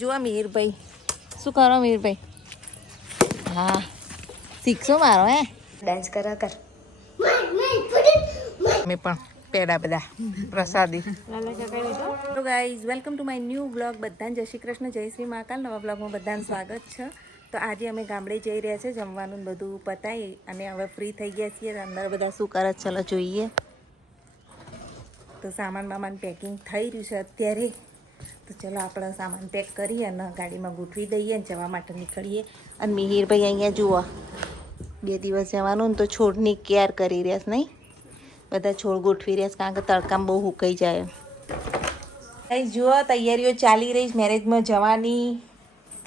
જુઓ મિહિરભાઈ, શું કરો મિહિરભાઈ? હા, શીખશો મારો હે ડાન્સ કરા કર. મેં પણ પેડા બધા પ્રસાદી. તો guys, welcome to my new blog. બધાને જય શ્રી કૃષ્ણ, જય શ્રી મહાકાલ. નવા બ્લોગમાં બધાનું સ્વાગત છે. તો આજે અમે ગામડે જઈ રહ્યા છે, જમવાનું બધું પતાવી અને હવે ફ્રી થઈ ગયા છીએ. અંદર બધા શું કરે ચલો જોઈએ. તો સામાન પેકિંગ થઈ રહ્યું છે અત્યારે. તો ચલો આપણે સામાન પેક કરીએ અને ગાડીમાં ગોઠવી દઈએ અને જવા માટે નીકળીએ. અને મિહિરભાઈ અહીંયા જુઓ, 2 દિવસ જવાનું ને તો છોડની કેર કરી રહ્યા છે નહીં? બધા છોડ ગોઠવી રહ્યા છે કારણ કે તડકામાં બહુ હુકાઈ જાય. કઈ જુઓ તૈયારીઓ ચાલી રહી છે મેરેજમાં જવાની.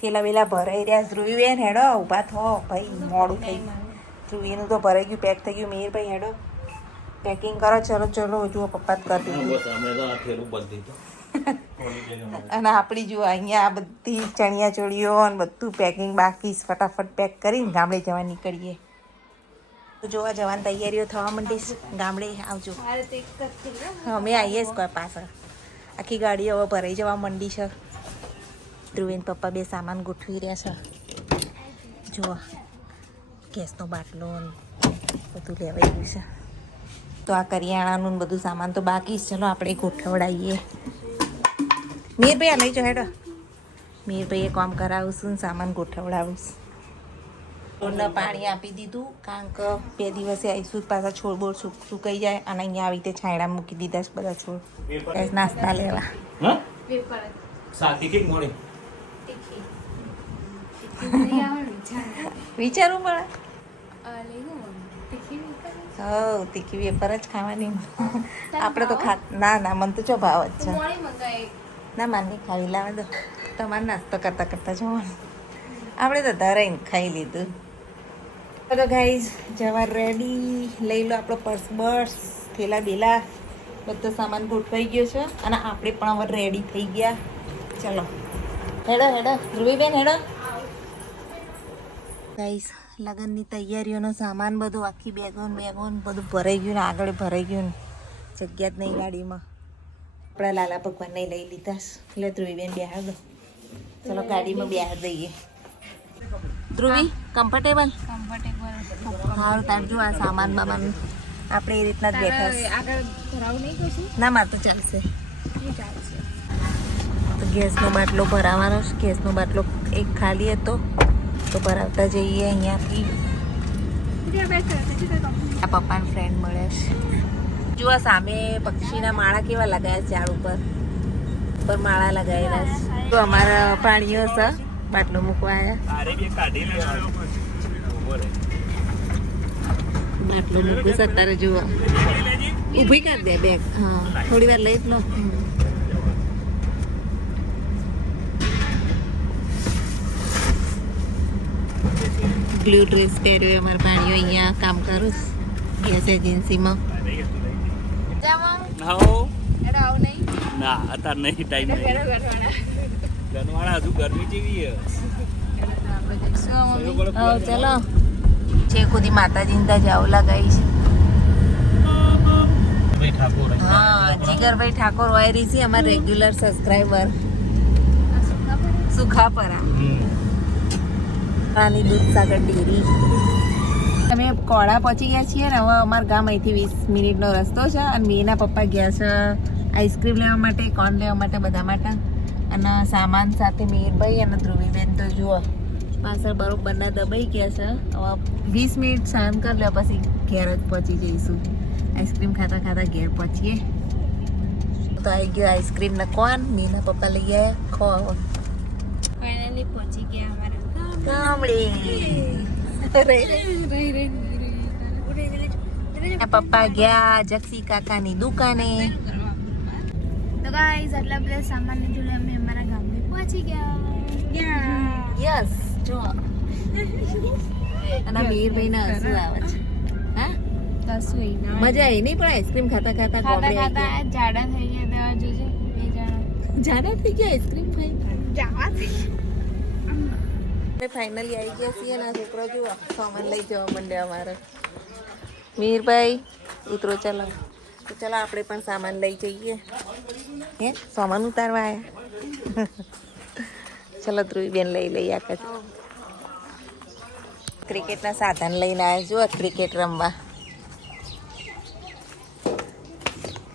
થેલા વેલા ભરાઈ રહ્યા. ધ્રુવીબેન હેડો ઊભા થો ભાઈ, મોડું થઈ ગયું. ધ્રુવીનું તો ભરાઈ ગયું, પેક થઈ ગયું. મિહિરભાઈ હેડો પેકિંગ કરો. ચલો ચલો, જુઓ પપ્પા જ કરી દીધું. અને આપણી જુઓ અહીંયા આ બધી ચણિયા ચોળીઓ અને બધું પેકિંગ બાકી. ફટાફટ પેક કરીને ગામડે જવા નીકળીએ. તો જોવા જવાની તૈયારીઓ થવા માંડીશ. ગામડે આવજો. અમે આવીએ જ કોઈ પાછળ. આખી ગાડીઓ હવે ભરાઈ જવા માંડી છે. ધ્રુવીન પપ્પા બે સામાન ગોઠવી રહ્યા છે. જુઓ ગેસનો બાટલો બધું લેવાઈ ગયું છે. તો આ કરિયાણાનું બધું સામાન તો બાકી જ. ચલો આપણે ગોઠવડાવીએ. મિહિરભાઈ લઈ જાઓ હેડો. મિહિરભાઈએ કામ કરાવશું, સામાન ગોઠવડાવું. છોડને પાણી આપી દીધું કારણ કે 2 દિવસે આવીશું પાછા છોડ બોળ સુકાઈ જાય. અને અહીંયા આવી રીતે છાંયડા મૂકી દીધા છે બધા છોડ. નાસ્તા લેવા વિચારવું પડે. તીખી વેફર જ ખાવાની. આપણે તો ના મને તો ચો ભાવ જ છે. ના મારે નહીં ખાવી, લાવે દો. તમારે નાસ્તો કરતા કરતા જવાનું. આપણે તો ધરાઈને ખાઈ લીધું. તો ગાઈઝ જવા રેડી. લઈ લો આપણો પર્સ બર્સ, થેલા બેલા બધો સામાન ગોઠવાઈ ગયો છે. અને આપણે પણ હવે રેડી થઈ ગયા. ચલો હેડો હેડો ધ્રુવીબેન હેડો. ગાઈઝ લગ્નની તૈયારીઓનો સામાન બધું, આખી બેગો બધું ભરાઈ ગયું ને આગળ ભરાઈ ગયું ને જગ્યા જ નહીં ગાડીમાં. આપણા લાલા ભગવાનને લઈ લીધા એટલે ધ્રુવીબેન બેહાર દો. ચલો ગાડીમાં બેહાર દઈએ. ધ્રુવી કમ્ફર્ટેબલ સારું તારજો. આ સામાન બામાન આપણે એ રીતના જ બેઠા. ના મારે તો ચાલશે. તો ગેસનો બાટલો ભરાવાનો છે. ગેસનો બાટલો એક ખાલી હતો તો ભરાવતા જઈએ. અહીંયાથી આ પપ્પાના ફ્રેન્ડ મળે છે. જુઓ સામે પક્ષીના માળા કેવા લગાવ્યા છે. ઝાડ ઉપર માળા લગાવેલા છે. તો અમારા પ્રાણીઓ છે બાટલો મૂકવા આવ્યા. બાટલો મૂકવું છે અત્યારે. જુઓ ઊભી કરી દે બેગ. હા થોડી વાર લઈ જ લો. બ્લુ ડ્રેસ પહેર્યો અમારા પ્રાણીઓ. અહીંયા કામ કરું ગેસ એજન્સીમાં. ના અત્યારે નહીં, ટાઈમ ગરવાળા હજુ ગરમી જેવી ચલો છે ખુદી માતાજીને ત્યાં જાવ લગાઈ છે. હા જીગરભાઈ ઠાકોર વાયરી છે અમારા રેગ્યુલર સબસ્ક્રાઈબર. સુખાપરા રાની દૂધસાગર ડેરી. અમે કોળા પહોંચી ગયા છીએ ને હવે અમારા ગામ અહીંથી 20 મિનિટનો રસ્તો છે. અને મેના પપ્પા ગયા છે આઈસ્ક્રીમ લેવા માટે, કોર્ન લેવા માટે, બધા માટે. અને સામાન સાથે મિહિરભાઈ અને ધ્રુવીબેન તો જુઓ પાછળ બરોબરના દબાઈ ગયા છે. હવે 20 મિનિટ સહન કરી લે પછી ઘેર જ પહોંચી જઈશું. આઈસ્ક્રીમ ખાતા ખાતા ઘેર પહોંચીએ. તો આવી ગયો આઈસ્ક્રીમ ને કોર્ન. મીના પપ્પા લઈ આવ્યા. ખો ફાઇનલી પહોંચી ગયા અમારા ગામડે. પપ્પા ગયા જક્ષી કાકાની દુકાને. તો ગાઈઝ આટલા બધા સામાન જોડે અમે અમારા ગામડે પહોંચી ગયા. યસ જો અને મિહિરભાઈ ના હસવું આવે છે. હા મજા આવી નહીં પણ આઈસ્ક્રીમ ખાતા ખાતા જાડા થઈ ગયા. જોજે 2 જણા જાડા થઈ ગયા આઈસ્ક્રીમ ખાઈ. જાવા ફાઇનલી આવી ગયા છીએ ને છોકરો જુઓ સામાન લઈ જવા માંડ્યા અમારે. મિહિરભાઈ ઉતરો ચાલો. તો ચાલો આપણે પણ સામાન લઈ જઈએ. હે સામાન ઉતારવા આવ્યા. ચલો ધ્રુવી બેન લઈ લઈએ આગળ. ક્રિકેટના સાધન લઈને આવ્યા જુઓ ક્રિકેટ રમવા.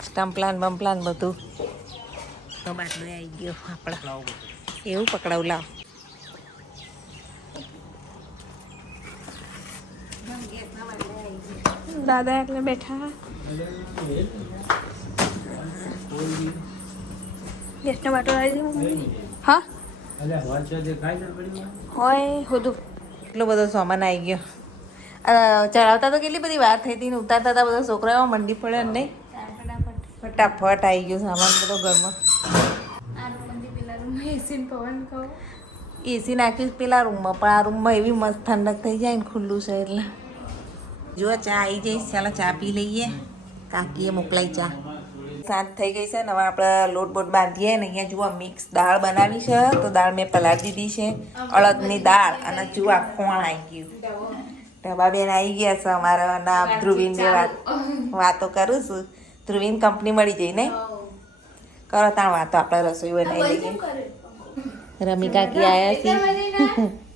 સ્ટમ્પલાન બમ્પલાન બધું બાટલો આવી ગયો આપણા. એવું પકડાવું લાવ. દાદા એટલે બેઠા ગેસનો બાટલો આવી હા હોય હોદું. એટલો બધો સામાન આવી ગયો. ચડાવતા તો કેટલી બધી વાર થઈ હતી ને ઉતારતા હતા બધા છોકરાઓ મંડી પડે ને નહીં. ફટાફટ આવી ગયો સામાન બધો ઘરમાં. એસી નાખ્યું પેલા રૂમમાં પણ આ રૂમમાં એવી મસ્ત ઠંડક થઈ જાય ને ખુલ્લું છે એટલે. જો ચા આવી જઈશ. ચાલો ચા પી લઈએ. કાકીએ મોકલાઈ ચા. સાંજ થઈ ગઈ છે ને હવે આપણે લોટ બોટ બાંધીએ ને અહીંયા જુઓ મિક્સ દાળ બનાવી છે તો દાળ મેં પલાળી દીધી છે. અડદની દાળ અને જુઓ ખોણ આવી ગયું. ટબાબેન આવી ગયા છે અમારા ના ધ્રુવીન બે વાતો કરું છું. ધ્રુવીન કંપની મળી જઈ નહીં કરો તાણ વાતો આપણે રસોઈ બનાવી લઈએ. રમી કાકી આવ્યા છે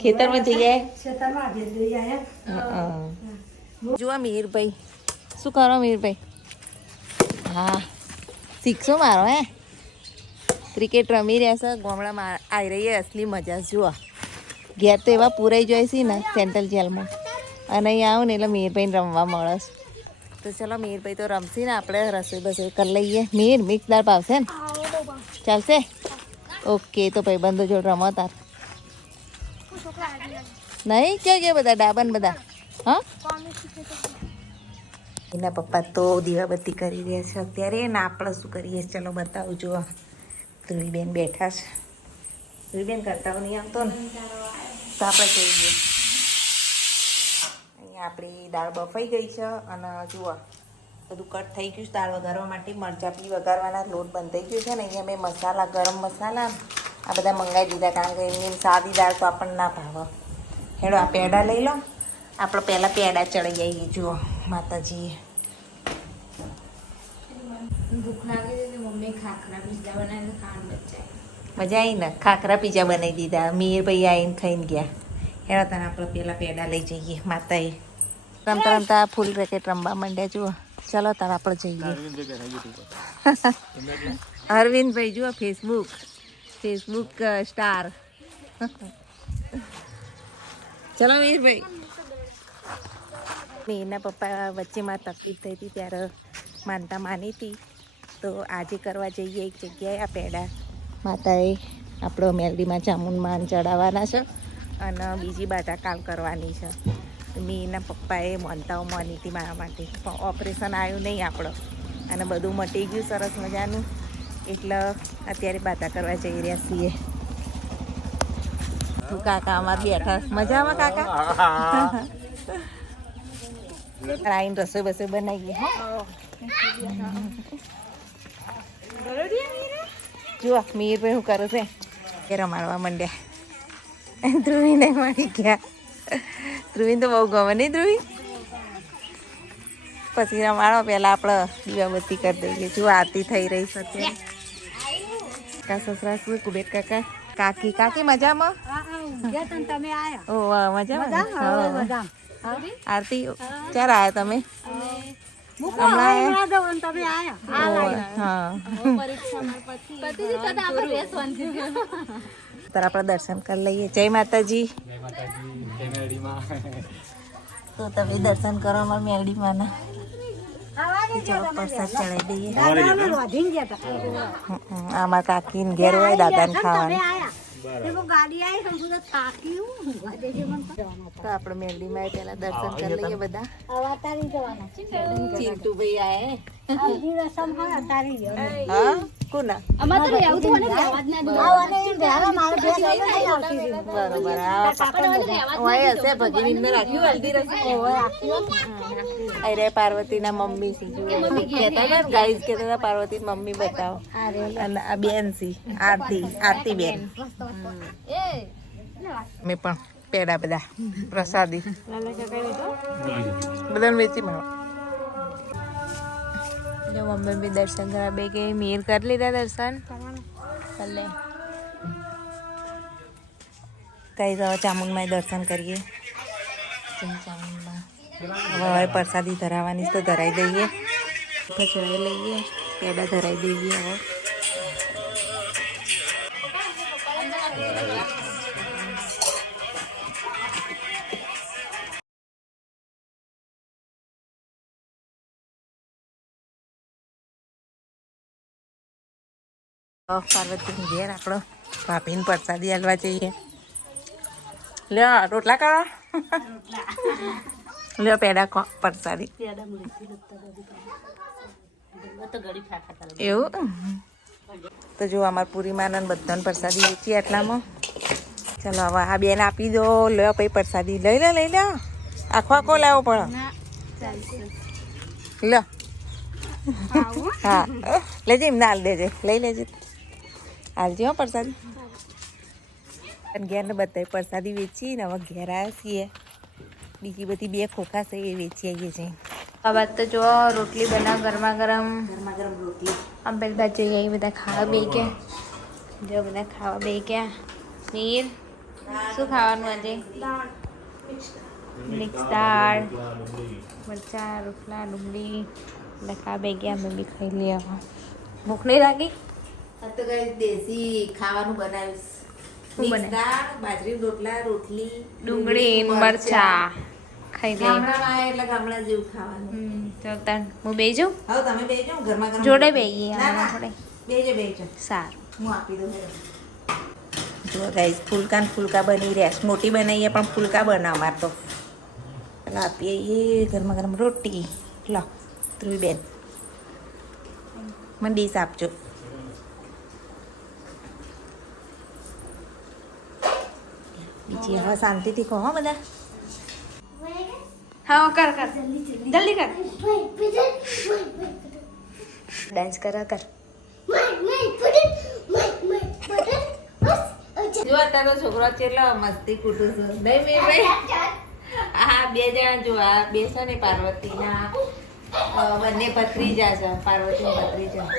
ખેતરમાં જઈએ. જુઓ મિહિરભાઈ શું કરો મિહિરભાઈ? હા શીખશો મારો હે. ક્રિકેટ રમી રહ્યા છે ગામડામાં આવી રહી અસલી મજા. જુઓ ઘેર તો એવા પૂરાઈ જાય છે ને સેન્ટ્રલ જેલમાં અને અહીંયા આવું ને એટલે મિહિરભાઈને રમવા મળે છે. તો ચલો મિહિરભાઈ તો રમશે ને આપણે રસોઈ બસોઈ કરી લઈએ. મિહિર મિક્સ દાળ ભાવશે ને? ચાલશે ઓકે. તો ભાઈ બંધો જોડ રમો તાર નહીં ક્યાં ગયા બધા ડાબન બધા? હા એના પપ્પા તો દીવાબત્તી કરી રહ્યા છે અત્યારે ને આપણે શું કરીએ ચલો બતાવું. જુઓ ધ્રુવીબેન બેઠા છે. ધ્રુવીબેન કરતા નહીં આવતો ને તો આપણે જઈએ. અહીંયા આપણી દાળ બફાઈ ગઈ છે અને જુઓ બધું કટ થઈ ગયું છે. દાળ વઘારવા માટે મરચાં બી વઘારવાના લોટ બંધાઈ ગયો છે ને અહીંયા મેં મસાલા ગરમ મસાલા આ બધા મંગાવી દીધા કારણ કે એની સાદી દાળ તો આપણને ના ભાવે. હેડો આ પેડા લઈ લો. આપણે પહેલાં પેડા ચડી જઈએ. જુઓ માતાજીએ ભૂખ લાગી હતી મમ્મી ખાખરા પીઝા બનાવીને ખાવાનું બચાય. મજા આવી ને ખાખરા પીઝા બનાવી દીધા. મિહિરભાઈ આવીને ખાઈને ગયા. હેડો તને આપણે પેલા પેડા લઈ જઈએ. માતાએ રમતા રમતા ફૂલ રેકેટ રમવા માંડ્યા. જુઓ ચલો તાર આપણે જઈએ. અરવિંદભાઈ જુઓ ફેસબુક સ્ટાર. ચલો મિહિરભાઈ. મિહિરના પપ્પા વચ્ચેમાં તકલીફ થઈ હતી ત્યારે માનતા માની હતી તો આજે કરવા જઈએ એક જગ્યાએ. આ પેડા માતાએ આપણો મેલડીમાં ચામુંડમાં ચડાવવાના છે અને બીજી બાટા કાલ કરવાની છે. મિહિરના પપ્પાએ માનતાઓ માની હતી મારા માટે પણ ઓપરેશન આવ્યું નહીં આપણો અને બધું મટી ગયું સરસ મજાનું એટલે અત્યારે બાટા કરવા જઈ રહ્યા છીએ. તું કાકા અમારે બેઠા મજામાં કાકા? આવીને રસોઈ બસોઈ બનાવીએ. જુઓ મિહિરભાઈ શું કરું છે એ રમાડવા માંડ્યા. ધ્રુવીને મારી ગયા. ધ્રુવીને તો બહુ ગમે નહીં ધ્રુવી? પછી રમાડો પહેલાં આપણે દીવાબત્તી કરી દઈએ. જુઓ આરતી થઈ રહી છે અત્યારે. કાકા સસરા શું કુબેર કાકા કાકી મજામાં? ઓ મજામાં. આરતી ચાર આયા તમે? તાર આપણે દર્શન કરી લઈએ. જય માતાજી. તો તમે દર્શન કરો અમારા મેરડીમાં ના. ચલો પ્રસાદ ચડાવી દઈએ. અમારા કાકીને ઘેર હોય દાદાને ખાવાનું. તો આપણે મેરડીમાં પેલા દર્શન કરી લઈએ બધા. ચિંટુભાઈ આયા કોના અરે પાર્વતીના મમ્મી ગાઈસ કહેતા હતા પાર્વતી મમ્મી બતાવો. અને આ બેન સી આરતી બેન. મેં પણ પેડા બધા પ્રસાદી બધા વેચી મારો. જો મમ્મી બી દર્શન કરવા બે ગઈ. મિહિર કરી લીધા દર્શન. ભલે કઈ હવે ચામુંડમાં દર્શન કરીએ. જય ચામુંડમાં. હવે પ્રસાદી ધરાવવાની તો ધરાઈ દઈએ. ચડાવી લઈએ, પેડા ધરાવી દઈએ. હવે પાર્વતી ઘેર આપણો ભાભીને પ્રસાદી હાલવા જઈએ. લ્યો રોટલા કરો. લ્યો પેડા પ્રસાદી. એવું તો જો અમારે પૂરી માનન બધાને પ્રસાદી વેચી આટલામાં. ચાલો હવે આ બેન આપી દો. લ્યો પછી પ્રસાદી લઈ લો. આખો લાવવો પડે. લ્યો હા લેજે એમને હાલ દેજે. લઈ લેજે હાલજી હો પ્રસાદી. ઘેરને બધા પ્રસાદી વેચી ને હવે ઘેર આવ્યા છીએ. બીજી બધી 2 ખોખા છે એ વેચી આવીએ છીએ. આ વાત તો જો રોટલી બનાવ ગરમા ગરમ રોટલી. અંબેલ બાજુ જઈએ બધા ખાવા બે ગયા. જો બધા ખાવા બે ગયા. નીર શું ખાવાનું આજે? મિક્સ દાળ, મરચાં, રોટલા, ડુંગળી બધા ખાવા બે ગયા. અમે બી ખાઈ લઈએ. ભૂખ નહીં લાગી? તો કઈ દેશી ખાવાનું બનાવીશ. મિક્સ દાળ, બાજરી રોટલા, રોટલી, ડુંગળી, મરચાં ખાઈ લઈએ. ગામડામાં આવે એટલે ગામડા જેવું ખાવાનું. તો તાર હું બેજો હવે તમે બેજો ઘરમાં ગરમ. જોડે બેહીએ. ના, ના. જોડે બેજો. સારું. હું આપી દઉં. જો ગાઈસ ફૂલકા ને ફૂલકા બની રહ્યા છે. મોટી બનાવીએ પણ ફૂલકા બનાવ અમારે તો. ચાલો આપીએ એ ગરમા ગરમ રોટી. લો ધ્રુવીબેન મને ડીશ આપજો. બીજી હવે શાંતિથી કહો હો બધા. હા કર જલ્દી કર. ડાન્સ કર. જો અત્યારે તો છોકરો ચેટલો મસ્તી કૂટું છું નહીં મેં ભાઈ. હા 2 જણા જો આ બે છે ને પાર્વતીના બંને ભત્રીજા છે. પાર્વતી ભત્રીજા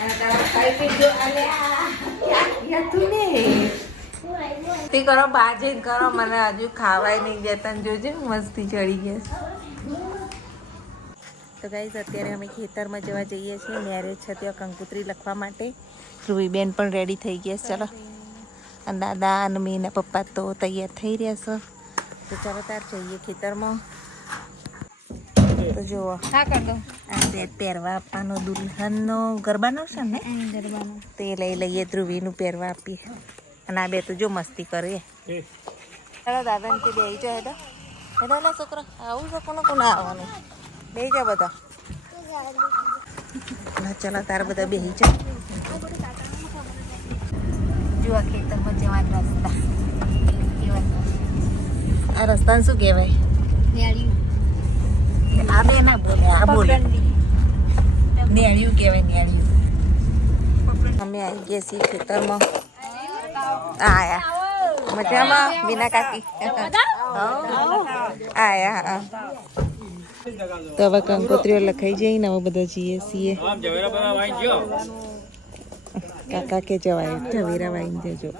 અને તારા ભાઈ બી જો આલે તું ને તે કરો બહાર જઈને કરો. મને હજુ ખાવાય નહીં દેતા ને જોજે મસ્તી ચડી ગયા. તો ગાઈસ અત્યારે અમે ખેતરમાં જવા જઈએ છીએ. મેરેજ છે ત્યાં કંકોત્રી લખવા માટે. ધ્રુવીબેન પણ રેડી થઈ ગયા. ચાલો અને દાદા અને મેં પપ્પા તો તૈયાર થઈ રહ્યા છે. તો ચાલો તાર જઈએ ખેતરમાં. તો જુઓ હા કર દો. આ સેટ પહેરવા આપવાનો દુલ્હનનો ગરબાનો છે ને. ગરબાનો તે લઈ લઈએ. ધ્રુવીનું પહેરવા આપીએ. અને આ બે તો જો મસ્તી કરે. ચાલો દાદાને કે બેસી જાઓ. હેડો હેડો છોકરો આવું છે. કોને આવવાનું બેસી જાઓ બધા. ચાલો તાર બધા બેસી જાઓ. જો આ ખેતરમાં જવાના રસ્તા. આ રસ્તાને શું કહેવાય? આ બે ના બોલે આ બોલે. નેળિયું કહેવાય નેળિયું. અમે આવી ગયા છીએ ખેતરમાં. આયા મજામાં બીના કાકી. આયા તો હવે કંકોત્રીઓ લખાઈ જઈને હવે બધા જઈએ છીએ. કાકા કે જવાય ઝવેરા વાઈને જજો.